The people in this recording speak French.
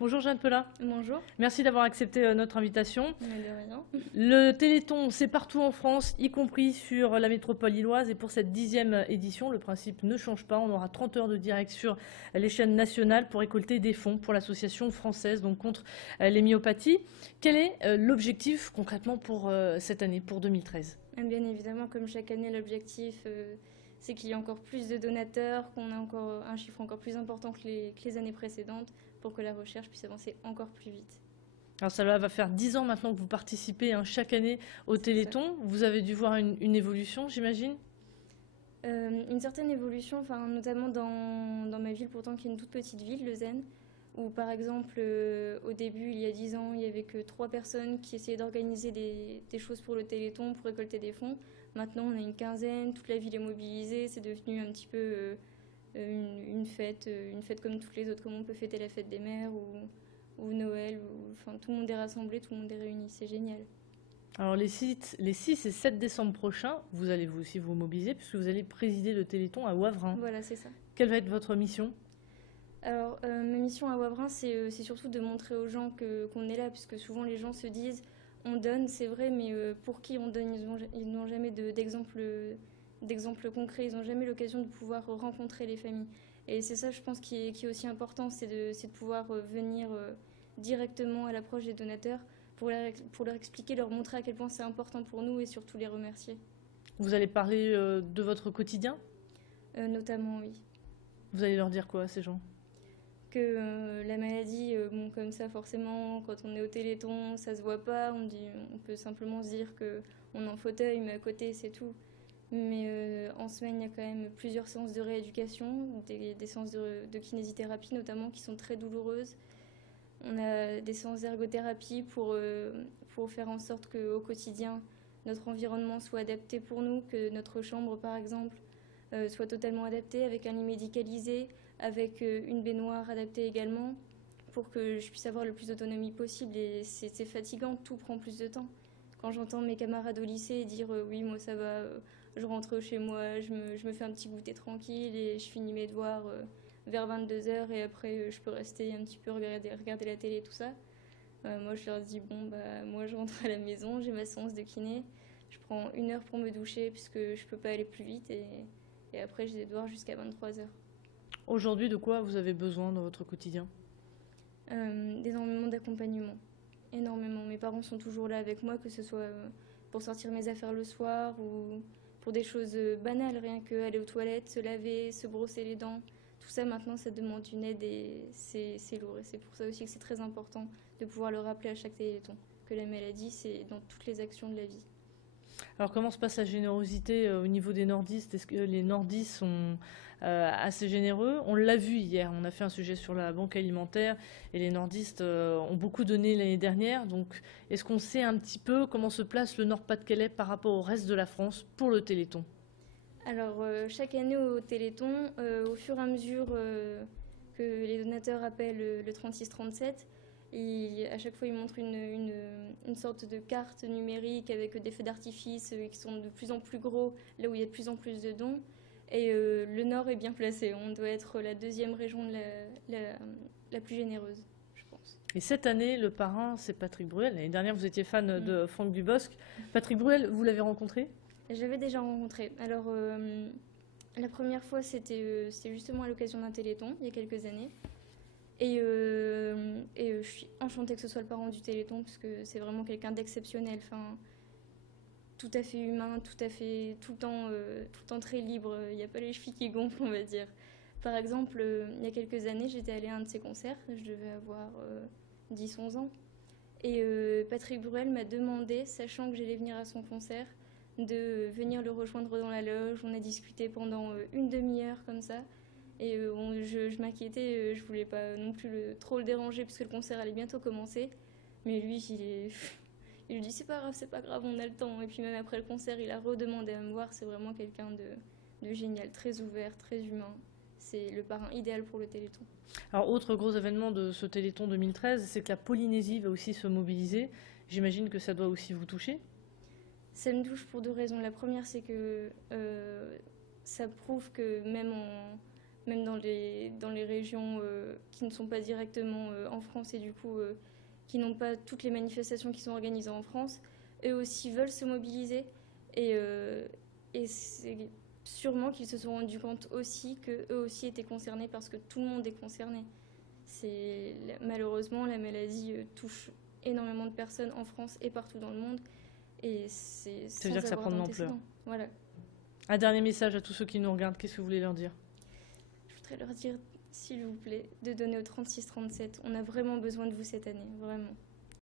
Bonjour Jeanne Pellat, Bonjour. merci d'avoir accepté notre invitation. Mais de rien. Le Téléthon, c'est partout en France, y compris sur la métropole lilloise. Et pour cette 10e édition, le principe ne change pas. On aura 30 heures de direct sur les chaînes nationales pour récolter des fonds pour l'association française donc contre les myopathies. Quel est l'objectif concrètement pour cette année, pour 2013? Bien évidemment, comme chaque année, l'objectif, c'est qu'il y ait encore plus de donateurs, qu'on ait encore un chiffre encore plus important que les années précédentes, pour que la recherche puisse avancer encore plus vite. Alors ça va faire 10 ans maintenant que vous participez chaque année au Téléthon. Vous avez dû voir une évolution, j'imagine? Une certaine évolution, enfin, notamment dans ma ville, pourtant qui est une toute petite ville, Lausanne, où par exemple, au début, il y a 10 ans, il n'y avait que 3 personnes qui essayaient d'organiser des choses pour le Téléthon, pour récolter des fonds. Maintenant, on a une quinzaine, toute la ville est mobilisée, c'est devenu un petit peu une fête comme toutes les autres, comme on peut fêter la fête des mères ou Noël, enfin, tout le monde est rassemblé, tout le monde est réuni, c'est génial. Alors les 6 et 7 décembre prochains, vous allez vous aussi vous mobiliser puisque vous allez présider le Téléthon à Wavrin. Voilà, c'est ça. Quelle va être votre mission? Alors, ma mission à Wavrin, c'est surtout de montrer aux gens qu'on est là, puisque souvent les gens se disent on donne, c'est vrai, mais pour qui on donne? Ils n'ont jamais d'exemple concret, ils n'ont jamais l'occasion de pouvoir rencontrer les familles. Et c'est ça, je pense, qui est aussi important, c'est de pouvoir venir directement à l'approche des donateurs pour leur expliquer, leur montrer à quel point c'est important pour nous et surtout les remercier. Vous allez parler de votre quotidien? Notamment, oui. Vous allez leur dire quoi à ces gens? Que la maladie, bon, comme ça, forcément, quand on est au Téléthon, ça se voit pas. On peut simplement se dire qu'on est en fauteuil, mais à côté, c'est tout. Mais en semaine, il y a quand même plusieurs séances de rééducation, des séances de kinésithérapie notamment qui sont très douloureuses. On a des séances d'ergothérapie pour faire en sorte qu'au quotidien, notre environnement soit adapté pour nous, que notre chambre, par exemple, soit totalement adaptée, avec un lit médicalisé, avec une baignoire adaptée également, pour que je puisse avoir le plus d'autonomie possible. Et c'est fatigant, tout prend plus de temps. Quand j'entends mes camarades au lycée dire oui, moi ça va, je rentre chez moi, je me fais un petit goûter tranquille et je finis mes devoirs vers 22 h et après je peux rester un petit peu regarder la télé et tout ça. Moi je leur dis bon bah moi je rentre à la maison, j'ai ma séance de kiné, je prends 1 heure pour me doucher puisque je peux pas aller plus vite et après j'ai des devoirs jusqu'à 23 h. Aujourd'hui, de quoi vous avez besoin dans votre quotidien? D'énormément d'accompagnement. Énormément. Mes parents sont toujours là avec moi, que ce soit pour sortir mes affaires le soir ou pour des choses banales, rien que aller aux toilettes, se laver, se brosser les dents. Tout ça maintenant, ça demande une aide et c'est lourd. Et c'est pour ça aussi que c'est très important de pouvoir le rappeler à chaque téléthon, que la maladie, c'est dans toutes les actions de la vie. Alors comment se passe la générosité au niveau des nordistes? Est-ce que les nordistes sont assez généreux? On l'a vu hier, on a fait un sujet sur la banque alimentaire et les nordistes ont beaucoup donné l'année dernière. Donc est-ce qu'on sait un petit peu comment se place le Nord-Pas-de-Calais par rapport au reste de la France pour le Téléthon? Alors, chaque année au Téléthon, au fur et à mesure que les donateurs appellent le 36-37, à chaque fois, ils montrent une sorte de carte numérique avec des feux d'artifice qui sont de plus en plus gros, là où il y a de plus en plus de dons. Et le Nord est bien placé. On doit être la deuxième région la plus généreuse, je pense. Et cette année, le parrain, c'est Patrick Bruel. L'année dernière, vous étiez fan Mm. de Franck Dubosc. Patrick Bruel, vous l'avez rencontré? Je l'avais déjà rencontré. Alors, la première fois, c'était justement à l'occasion d'un Téléthon, il y a quelques années. Et je suis enchantée que ce soit le parent du Téléthon, parce que c'est vraiment quelqu'un d'exceptionnel. Enfin, tout à fait humain, tout le temps très libre. Il n'y a pas les chevilles qui gonflent, on va dire. Par exemple, il y a quelques années, j'étais allée à un de ses concerts. Je devais avoir 10-11 ans. Et Patrick Bruel m'a demandé, sachant que j'allais venir à son concert, de venir le rejoindre dans la loge. On a discuté pendant une demi-heure comme ça. Et je m'inquiétais, je voulais pas non plus trop le déranger puisque le concert allait bientôt commencer. Mais lui, il lui dit c'est pas grave, on a le temps. Et puis même après le concert, il a redemandé à me voir. C'est vraiment quelqu'un de génial, très ouvert, très humain. C'est le parrain idéal pour le Téléthon. Alors, autre gros événement de ce Téléthon 2013, c'est que la Polynésie va aussi se mobiliser. J'imagine que ça doit aussi vous toucher. Ça me touche pour deux raisons. La première, c'est que ça prouve que même dans les régions qui ne sont pas directement en France et du coup qui n'ont pas toutes les manifestations qui sont organisées en France, eux aussi veulent se mobiliser et c'est sûrement qu'ils se sont rendus compte aussi qu'eux aussi étaient concernés parce que tout le monde est concerné. Malheureusement, la maladie touche énormément de personnes en France et partout dans le monde. Et c'est Ça veut dire que ça prend de l'ampleur. Voilà. Un dernier message à tous ceux qui nous regardent, qu'est-ce que vous voulez leur dire? Je voudrais leur dire, s'il vous plaît, de donner au 36-37. On a vraiment besoin de vous cette année, vraiment.